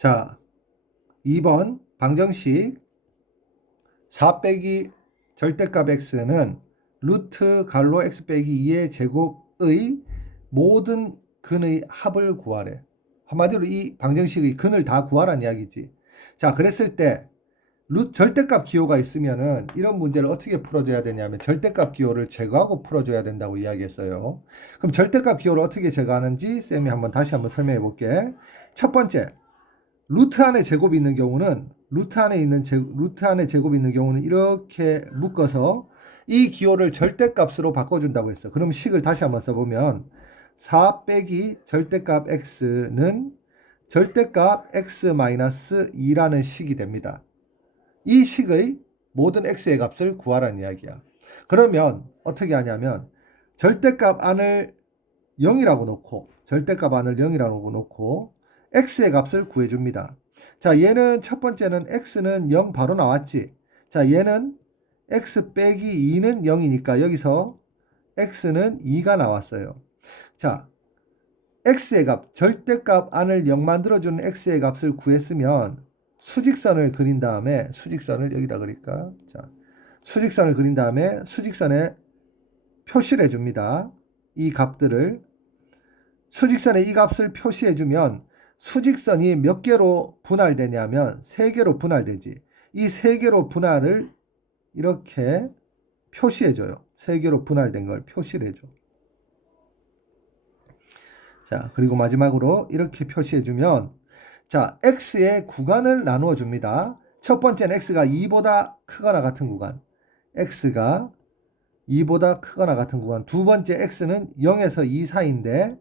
자, 2번 방정식 4 빼기 절대값 x는 루트 갈로 x 빼기 2의 제곱의 모든 근의 합을 구하래. 한마디로 이 방정식의 근을 다 구하라는 이야기지. 자, 그랬을 때 루, 절대값 기호가 있으면은 이런 문제를 어떻게 풀어줘야 되냐면 절대값 기호를 제거하고 풀어줘야 된다고 이야기했어요. 그럼 절대값 기호를 어떻게 제거하는지 쌤이 한번 다시 한번 설명해 볼게. 첫 번째, 루트 안에 제곱이 있는 경우는 루트 안에 있는 제, 루트 안에 제곱이 있는 경우는 이렇게 묶어서 이 기호를 절대값으로 바꿔준다고 했어. 그럼 식을 다시 한번 써보면 4 빼기 절대값 x는 절대값 x-2라는 식이 됩니다. 이 식의 모든 x의 값을 구하라는 이야기야. 그러면 어떻게 하냐면 절대값 안을 0이라고 놓고 절대값 안을 0이라고 놓고 x의 값을 구해줍니다. 자, 얘는 첫 번째는 x는 0 바로 나왔지. 자, 얘는 x 빼기 2는 0이니까 여기서 x는 2가 나왔어요. 자, x의 값, 절대값 안을 0 만들어주는 x의 값을 구했으면 수직선을 그린 다음에 수직선을 여기다 그릴까? 자, 수직선을 그린 다음에 수직선에 표시를 해줍니다. 이 값들을 수직선에 이 값을 표시해주면 수직선이 몇 개로 분할되냐면 세 개로 분할되지. 이 세 개로 분할을 이렇게 표시해줘요. 세 개로 분할된 걸 표시를 해줘. 자, 그리고 마지막으로 이렇게 표시해주면 자, x의 구간을 나누어 줍니다. 첫 번째는 x가 2보다 크거나 같은 구간. x가 2보다 크거나 같은 구간. 두 번째 x는 0에서 2 사이인데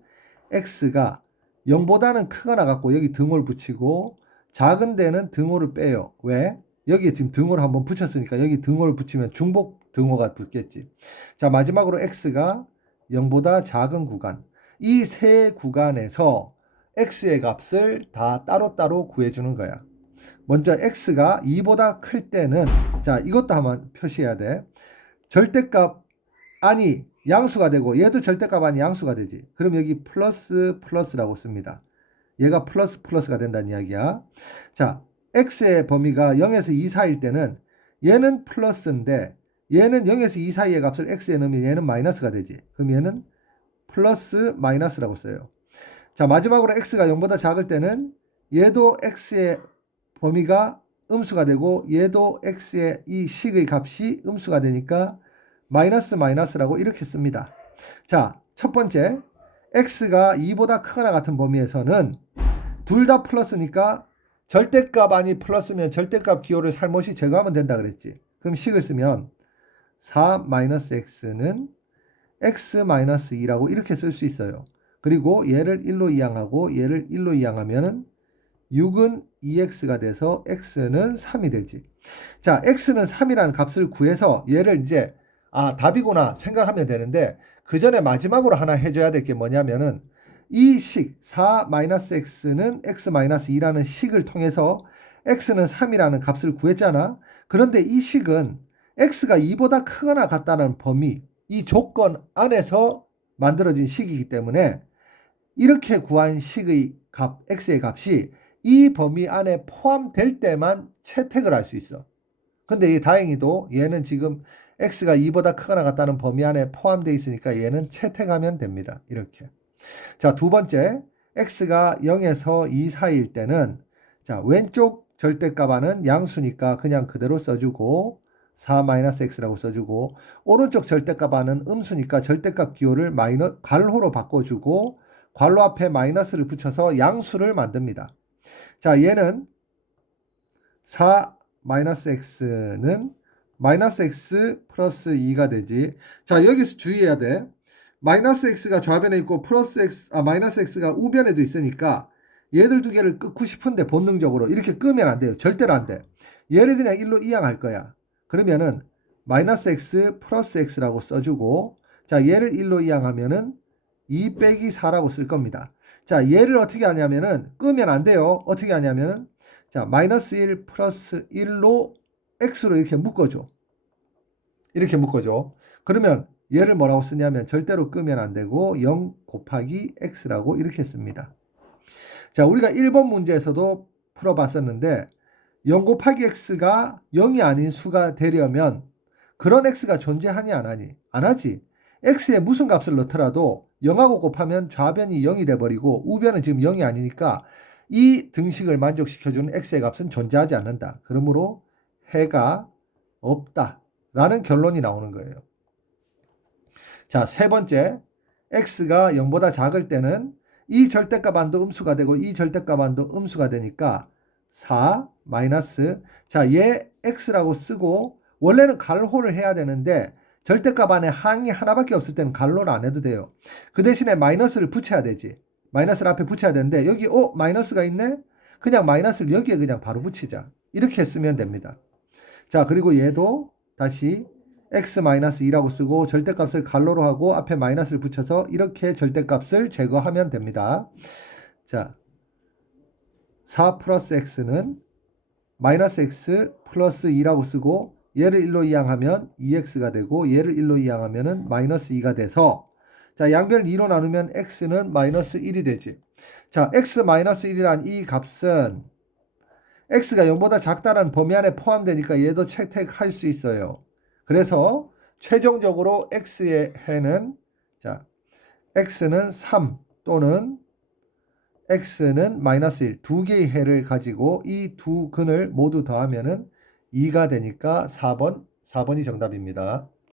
x가 0보다는 크거나 같고 여기 등호를 붙이고 작은 데는 등호를 빼요. 왜? 여기에 지금 등호를 한번 붙였으니까 여기 등호를 붙이면 중복 등호가 붙겠지. 자, 마지막으로 x가 0보다 작은 구간. 이 세 구간에서 x의 값을 다 따로따로 구해주는 거야. 먼저 x가 2보다 클 때는 자 이것도 한번 표시해야 돼. 절대값 아니 양수가 되고 얘도 절대값 아니 양수가 되지. 그럼 여기 플러스 플러스라고 씁니다. 얘가 플러스 플러스가 된다는 이야기야. 자 x의 범위가 0에서 2 사이일 때는 얘는 플러스인데 얘는 0에서 2 사이의 값을 x에 넣으면 얘는 마이너스가 되지. 그럼 얘는 플러스 마이너스라고 써요. 자, 마지막으로 x가 0보다 작을 때는 얘도 x의 범위가 음수가 되고 얘도 x의 이 식의 값이 음수가 되니까 마이너스 마이너스라고 이렇게 씁니다. 자, 첫 번째 x가 2보다 크거나 같은 범위에서는 둘 다 플러스니까 절대값 아니 플러스면 절대값 기호를 살못이 제거하면 된다 그랬지. 그럼 식을 쓰면 4 마이너스 x는 x 마이너스 2라고 이렇게 쓸 수 있어요. 그리고 얘를 1로 이항하고 얘를 1로 이항하면은 6은 2x가 돼서 x는 3이 되지. 자, x는 3이라는 값을 구해서 얘를 이제 아, 답이구나 생각하면 되는데 그 전에 마지막으로 하나 해줘야 될 게 뭐냐면은 이 식, 4-x는 x-2라는 식을 통해서 x는 3이라는 값을 구했잖아. 그런데 이 식은 x가 2보다 크거나 같다는 범위, 이 조건 안에서 만들어진 식이기 때문에 이렇게 구한 식의 값, x의 값이 이 범위 안에 포함될 때만 채택을 할 수 있어. 근데 이 다행히도 얘는 지금 x가 2보다 크거나 같다는 범위 안에 포함되어 있으니까 얘는 채택하면 됩니다. 이렇게. 자, 두 번째, x가 0에서 2 사이일 때는 자, 왼쪽 절대값 안은 양수니까 그냥 그대로 써주고 4-x라고 써주고 오른쪽 절대값 안은 음수니까 절대값 기호를 마이너 갈호로 바꿔주고 괄호 앞에 마이너스를 붙여서 양수를 만듭니다. 자, 얘는 4 마이너스 x는 마이너스 x 플러스 2가 되지. 자, 여기서 주의해야 돼. 마이너스 x가 좌변에 있고 플러스 x, 아, 마이너스 x가 우변에도 있으니까 얘들 두 개를 끊고 싶은데 본능적으로 이렇게 끄면 안 돼요. 절대로 안 돼. 얘를 그냥 1로 이항할 거야. 그러면은 마이너스 x 플러스 x라고 써주고 자 얘를 1로 이항하면은 2 빼기 4라고 쓸 겁니다. 자, 얘를 어떻게 하냐면은 끄면 안 돼요. 어떻게 하냐면은 자, 마이너스 1 플러스 1로 x로 이렇게 묶어줘. 이렇게 묶어줘. 그러면 얘를 뭐라고 쓰냐면 절대로 끄면 안 되고 0 곱하기 x라고 이렇게 씁니다. 자, 우리가 1번 문제에서도 풀어봤었는데 0 곱하기 x가 0이 아닌 수가 되려면 그런 x가 존재하니 안 하니? 안 하지. x에 무슨 값을 넣더라도 0하고 곱하면 좌변이 0이 돼버리고 우변은 지금 0이 아니니까 이 등식을 만족시켜주는 x의 값은 존재하지 않는다. 그러므로 해가 없다. 라는 결론이 나오는 거예요. 자, 세 번째. x가 0보다 작을 때는 이 절대값 안도 음수가 되고 이 절대값 안도 음수가 되니까 4 마이너스 자, 얘 x라고 쓰고 원래는 갈호를 해야 되는데 절대값 안에 항이 하나밖에 없을 때는 갈로를 안 해도 돼요. 그 대신에 마이너스를 붙여야 되지. 마이너스를 앞에 붙여야 되는데 여기 어 마이너스가 있네? 그냥 마이너스를 여기에 그냥 바로 붙이자. 이렇게 쓰면 됩니다. 자 그리고 얘도 다시 x-2라고 쓰고 절대값을 갈로로 하고 앞에 마이너스를 붙여서 이렇게 절대값을 제거하면 됩니다. 자, 4 플러스 x는 마이너스 x 플러스 2라고 쓰고 얘를 1로 이항하면 2x가 되고 얘를 1로 이항하면 마이너스 2가 돼서 자 양변을 2로 나누면 x는 마이너스 1이 되지. 자 x 마이너스 1이란 이 값은 x가 0보다 작다는 범위 안에 포함되니까 얘도 채택할 수 있어요. 그래서 최종적으로 x의 해는 자 x는 3 또는 x는 마이너스 1 두 개의 해를 가지고 이 두 근을 모두 더하면은 2가 되니까 4번 4번이 정답입니다.